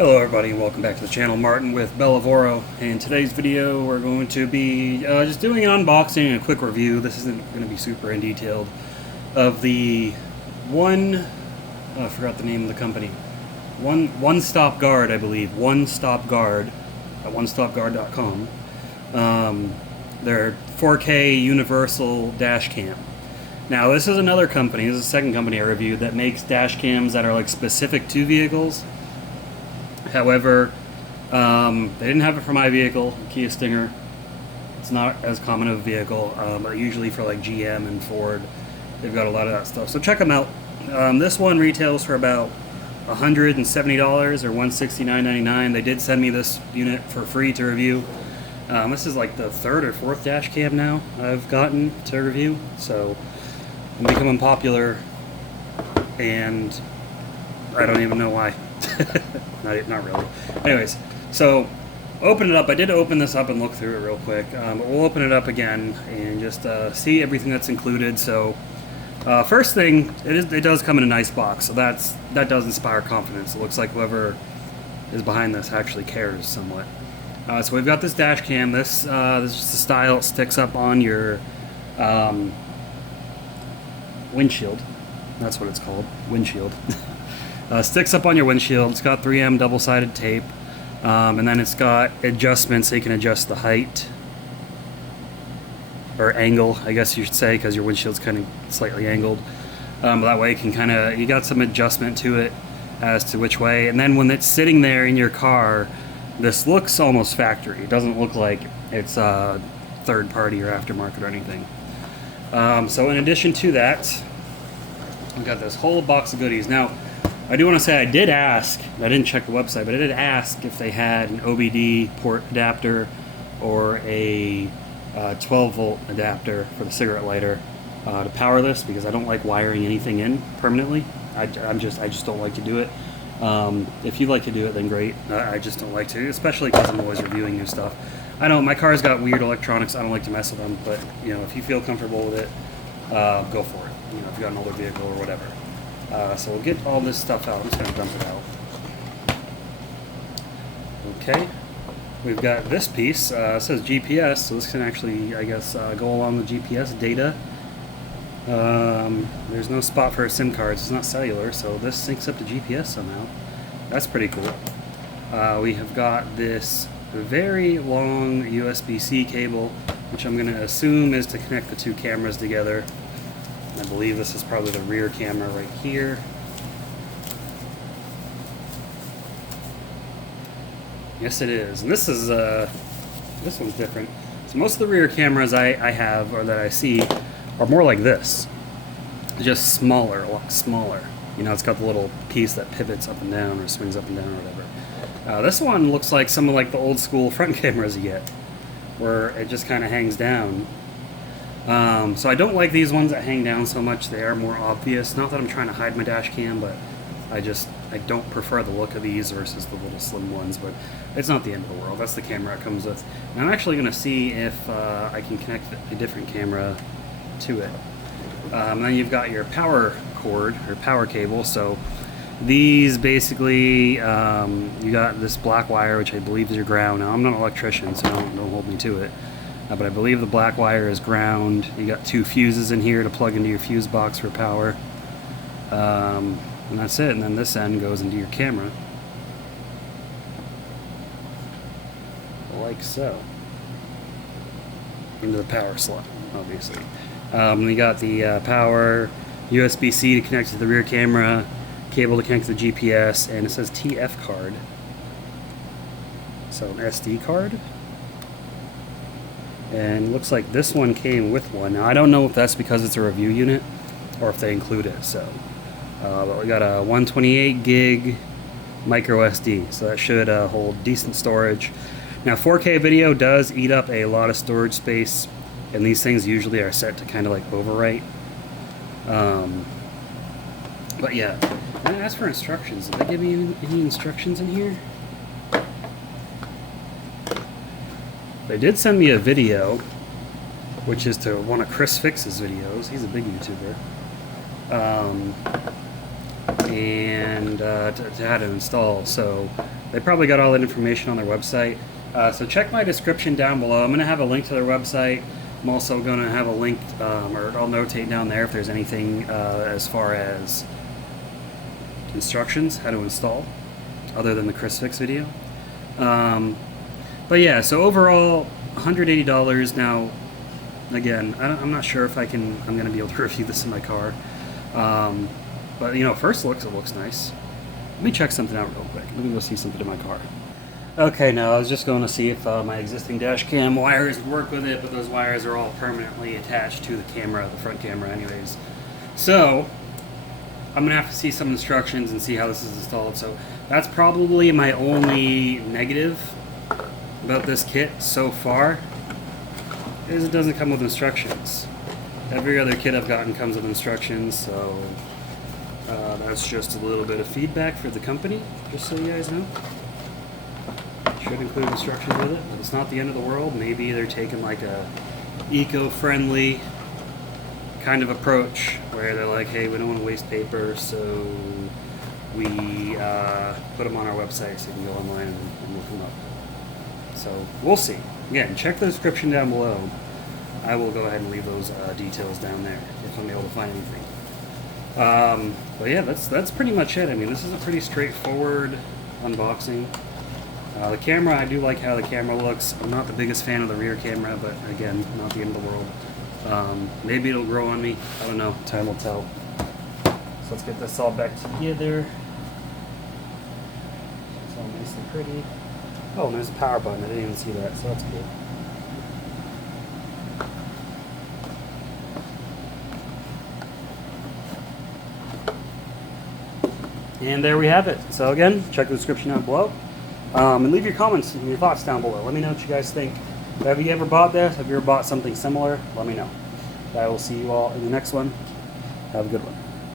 Hello everybody and welcome back to the channel. Martin with Lavoro. In today's video we're going to be just doing an unboxing and a quick review. This isn't going to be super in detailed of the I forgot the name of the company. OneStopGuard, I believe. OneStopGuard at OneStopGuard.com. Their 4K universal dash cam. Now this is another company, this is the second company I reviewed that makes dash cams that are like specific to vehicles. However, they didn't have it for my vehicle, Kia Stinger. It's not as common of a vehicle, but usually for like GM and Ford, they've got a lot of that stuff. So check them out. This one retails for about $170 or $169.99. They did send me this unit for free to review. This is like the third or fourth dash cam now I've gotten to review. So I'm becoming popular, and I don't even know why. Not really. Anyways, so open it up. I did open this up and look through it real quick, but we'll open it up again and just see everything that's included. So first thing, it does come in a nice box, so that does inspire confidence. It looks like whoever is behind this actually cares somewhat. So we've got this dash cam. This is just the style. It sticks up on your windshield. That's what it's called, windshield. Sticks up on your windshield. It's got 3M double-sided tape, and then it's got adjustments so you can adjust the height or angle, I guess you should say, because your windshield's kind of slightly angled. That way you got some adjustment to it as to which way. And then when it's sitting there in your car, this looks almost factory. It doesn't look like it's third party or aftermarket or anything. So in addition to that, we've got this whole box of goodies. Now, I do want to say I did ask, I didn't check the website, but I did ask if they had an OBD port adapter or a 12-volt adapter for the cigarette lighter to power this, because I don't like wiring anything in permanently. I just don't like to do it. If you'd like to do it, then great. I just don't like to, especially because I'm always reviewing new stuff. I know my car's got weird electronics. I don't like to mess with them, but you know, if you feel comfortable with it, go for it. You know, if you got an older vehicle or whatever. So we'll get all this stuff out. I'm just going to dump it out. Okay. We've got this piece. It says GPS, so this can actually, I guess, go along with GPS data. There's no spot for SIM cards. It's not cellular, so this syncs up to GPS somehow. That's pretty cool. We have got this very long USB-C cable, which I'm going to assume is to connect the two cameras together. I believe this is probably the rear camera right here. Yes, it is. And this one's different. So most of the rear cameras I have, or that I see, are more like this. Just smaller, a lot smaller. You know, it's got the little piece that pivots up and down or swings up and down or whatever. This one looks like some of like the old school front cameras you get, where it just kind of hangs down. So I don't like these ones that hang down so much. They are more obvious. Not that I'm trying to hide my dash cam, but I don't prefer the look of these versus the little slim ones, but it's not the end of the world. That's the camera it comes with. And I'm actually going to see if I can connect a different camera to it. Then you've got your power cord, or power cable. So these basically, you got this black wire, which I believe is your ground. Now, I'm not an electrician, so don't hold me to it. But I believe the black wire is ground. You got two fuses in here to plug into your fuse box for power. And that's it. And then this end goes into your camera. Like so. Into the power slot, obviously. We got the power, USB-C to connect to the rear camera, cable to connect to the GPS, and it says TF card. So an SD card. And it looks like this one came with one. Now I don't know if that's because it's a review unit or if they include it. So, but we got a 128 gig micro SD, so that should hold decent storage. Now 4K video does eat up a lot of storage space, and these things usually are set to kind of like overwrite. But yeah, and as for instructions, did they give me any instructions in here? They did send me a video, which is to one of Chris Fix's videos. He's a big YouTuber. and to how to install. So they probably got all that information on their website. So check my description down below. I'm going to have a link to their website. I'm also going to have a link, or I'll notate down there if there's anything as far as instructions, how to install, other than the Chris Fix video. But yeah, so overall, $180. Now, again, I'm not sure if I'm going to be able to review this in my car. But, you know, first looks, it looks nice. Let me check something out real quick. Let me go see something in my car. Okay, now I was just going to see if my existing dash cam wires would work with it, but those wires are all permanently attached to the camera, the front camera anyways. So, I'm going to have to see some instructions and see how this is installed. So, that's probably my only negative about this kit so far, is it doesn't come with instructions. Every other kit I've gotten comes with instructions, so that's just a little bit of feedback for the company, just so you guys know. Should include instructions with it, but it's not the end of the world. Maybe they're taking like a eco-friendly kind of approach where they're like, hey, we don't want to waste paper, so we put them on our website so you can go online and look them up. So we'll see. Again, check the description down below. I will go ahead and leave those details down there if I'm able to find anything. But yeah, that's pretty much it. I mean, this is a pretty straightforward unboxing. The camera, I do like how the camera looks. I'm not the biggest fan of the rear camera, but again, not the end of the world. Maybe it'll grow on me. I don't know. Time will tell. So let's get this all back together. It's all nice and pretty. Oh, and there's a power button. I didn't even see that, so that's cool. And there we have it. So again, check the description down below. And leave your comments and your thoughts down below. Let me know what you guys think. Have you ever bought this? Have you ever bought something similar? Let me know. I will see you all in the next one. Have a good one.